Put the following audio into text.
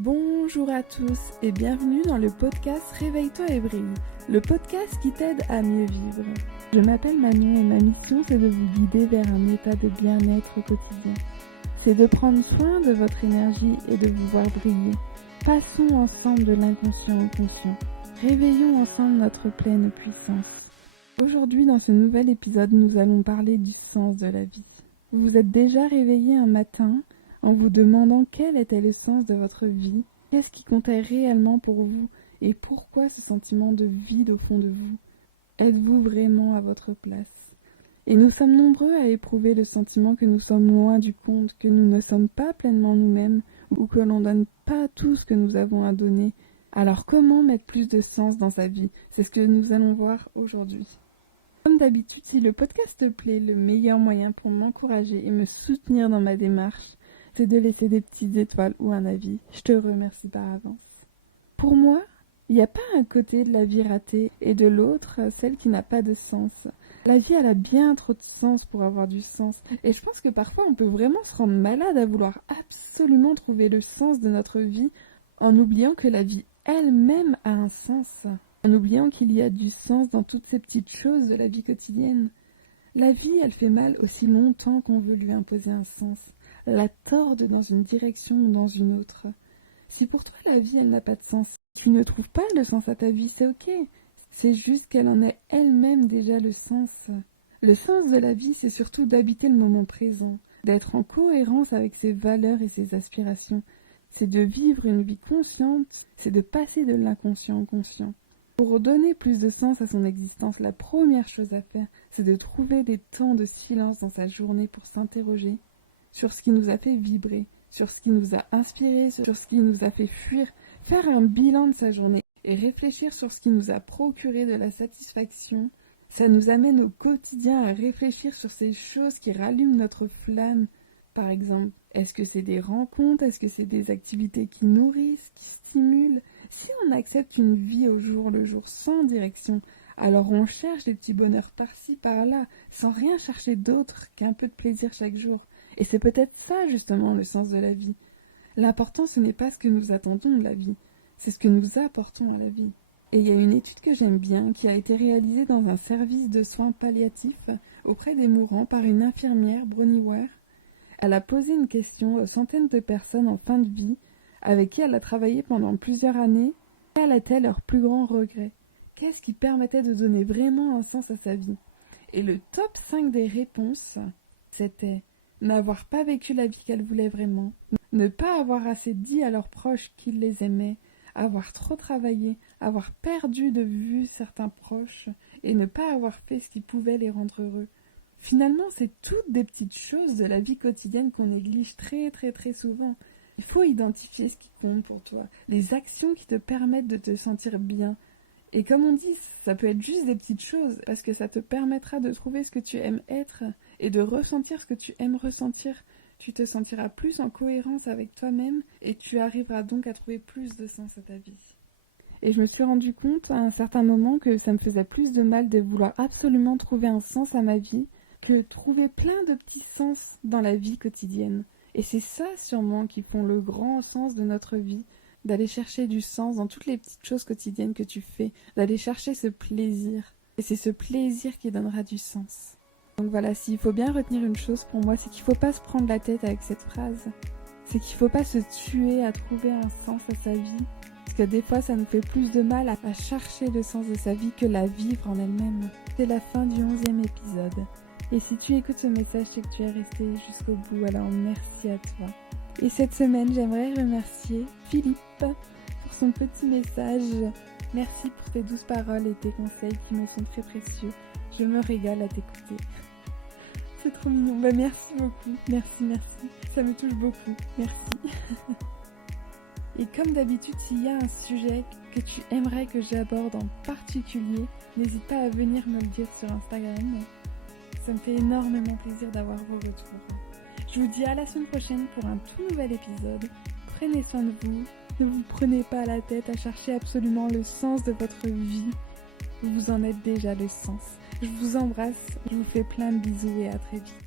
Bonjour à tous et bienvenue dans le podcast Réveille-toi et brille, le podcast qui t'aide à mieux vivre. Je m'appelle Manon et ma mission c'est de vous guider vers un état de bien-être quotidien. C'est de prendre soin de votre énergie et de vous voir briller. Passons ensemble de l'inconscient au conscient. Réveillons ensemble notre pleine puissance. Aujourd'hui dans ce nouvel épisode, nous allons parler du sens de la vie. Vous vous êtes déjà réveillé un matin en vous demandant quel était le sens de votre vie, qu'est-ce qui comptait réellement pour vous et pourquoi ce sentiment de vide au fond de vous. Êtes-vous vraiment à votre place? Et nous sommes nombreux à éprouver le sentiment que nous sommes loin du compte, que nous ne sommes pas pleinement nous-mêmes ou que l'on ne donne pas tout ce que nous avons à donner. Alors comment mettre plus de sens dans sa vie? C'est ce que nous allons voir aujourd'hui. Comme d'habitude, si le podcast te plaît, le meilleur moyen pour m'encourager et me soutenir dans ma démarche, c'est de laisser des petites étoiles ou un avis. Je te remercie par avance. Pour moi, il n'y a pas un côté de la vie ratée et de l'autre, celle qui n'a pas de sens. La vie, elle a bien trop de sens pour avoir du sens. Et je pense que parfois, on peut vraiment se rendre malade à vouloir absolument trouver le sens de notre vie en oubliant que la vie elle-même a un sens. En oubliant qu'il y a du sens dans toutes ces petites choses de la vie quotidienne. La vie, elle fait mal aussi longtemps qu'on veut lui imposer un sens. La tordre dans une direction ou dans une autre. Si pour toi la vie elle n'a pas de sens, tu ne trouves pas de sens à ta vie, c'est ok. C'est juste qu'elle en est elle-même déjà le sens. Le sens de la vie, c'est surtout d'habiter le moment présent, d'être en cohérence avec ses valeurs et ses aspirations. C'est de vivre une vie consciente, c'est de passer de l'inconscient au conscient. Pour donner plus de sens à son existence, la première chose à faire, c'est de trouver des temps de silence dans sa journée pour s'interroger sur ce qui nous a fait vibrer, sur ce qui nous a inspiré, sur ce qui nous a fait fuir, faire un bilan de sa journée et réfléchir sur ce qui nous a procuré de la satisfaction. Ça nous amène au quotidien à réfléchir sur ces choses qui rallument notre flamme. Par exemple, est-ce que c'est des rencontres, est-ce que c'est des activités qui nourrissent, qui stimulent? Si on accepte une vie au jour le jour sans direction, alors on cherche des petits bonheurs par-ci, par-là, sans rien chercher d'autre qu'un peu de plaisir chaque jour. Et c'est peut-être ça, justement, le sens de la vie. L'important, ce n'est pas ce que nous attendons de la vie, c'est ce que nous apportons à la vie. Et il y a une étude que j'aime bien, qui a été réalisée dans un service de soins palliatifs auprès des mourants par une infirmière, Bronnie Ware. Elle a posé une question aux centaines de personnes en fin de vie, avec qui elle a travaillé pendant plusieurs années. Quel était leur plus grand regret? Qu'est-ce qui permettait de donner vraiment un sens à sa vie? Et le top 5 des réponses, c'était n'avoir pas vécu la vie qu'elle voulait vraiment, ne pas avoir assez dit à leurs proches qu'ils les aimaient, avoir trop travaillé, avoir perdu de vue certains proches et ne pas avoir fait ce qui pouvait les rendre heureux. Finalement, c'est toutes des petites choses de la vie quotidienne qu'on néglige très souvent. Il faut identifier ce qui compte pour toi, les actions qui te permettent de te sentir bien. Et comme on dit, ça peut être juste des petites choses, parce que ça te permettra de trouver ce que tu aimes être et de ressentir ce que tu aimes ressentir. Tu te sentiras plus en cohérence avec toi-même et tu arriveras donc à trouver plus de sens à ta vie. Et je me suis rendu compte à un certain moment que ça me faisait plus de mal de vouloir absolument trouver un sens à ma vie que trouver plein de petits sens dans la vie quotidienne. Et c'est ça sûrement qui font le grand sens de notre vie, d'aller chercher du sens dans toutes les petites choses quotidiennes que tu fais, d'aller chercher ce plaisir. Et c'est ce plaisir qui donnera du sens. Donc voilà, s'il faut bien retenir une chose pour moi, c'est qu'il ne faut pas se prendre la tête avec cette phrase. C'est qu'il ne faut pas se tuer à trouver un sens à sa vie. Parce que des fois, ça nous fait plus de mal à chercher le sens de sa vie que la vivre en elle-même. C'est la fin du 11e épisode. Et si tu écoutes ce message, c'est que tu es resté jusqu'au bout, alors merci à toi. Et cette semaine, j'aimerais remercier Philippe pour son petit message. Merci pour tes douces paroles et tes conseils qui me sont très précieux. Je me régale à t'écouter. C'est trop mignon. Merci beaucoup. Merci. Ça me touche beaucoup. Merci. Et comme d'habitude, s'il y a un sujet que tu aimerais que j'aborde en particulier, n'hésite pas à venir me le dire sur Instagram. Ça me fait énormément plaisir d'avoir vos retours. Je vous dis à la semaine prochaine pour un tout nouvel épisode. Prenez soin de vous. Ne vous prenez pas la tête à chercher absolument le sens de votre vie. Vous en êtes déjà le sens. Je vous embrasse. Je vous fais plein de bisous et à très vite.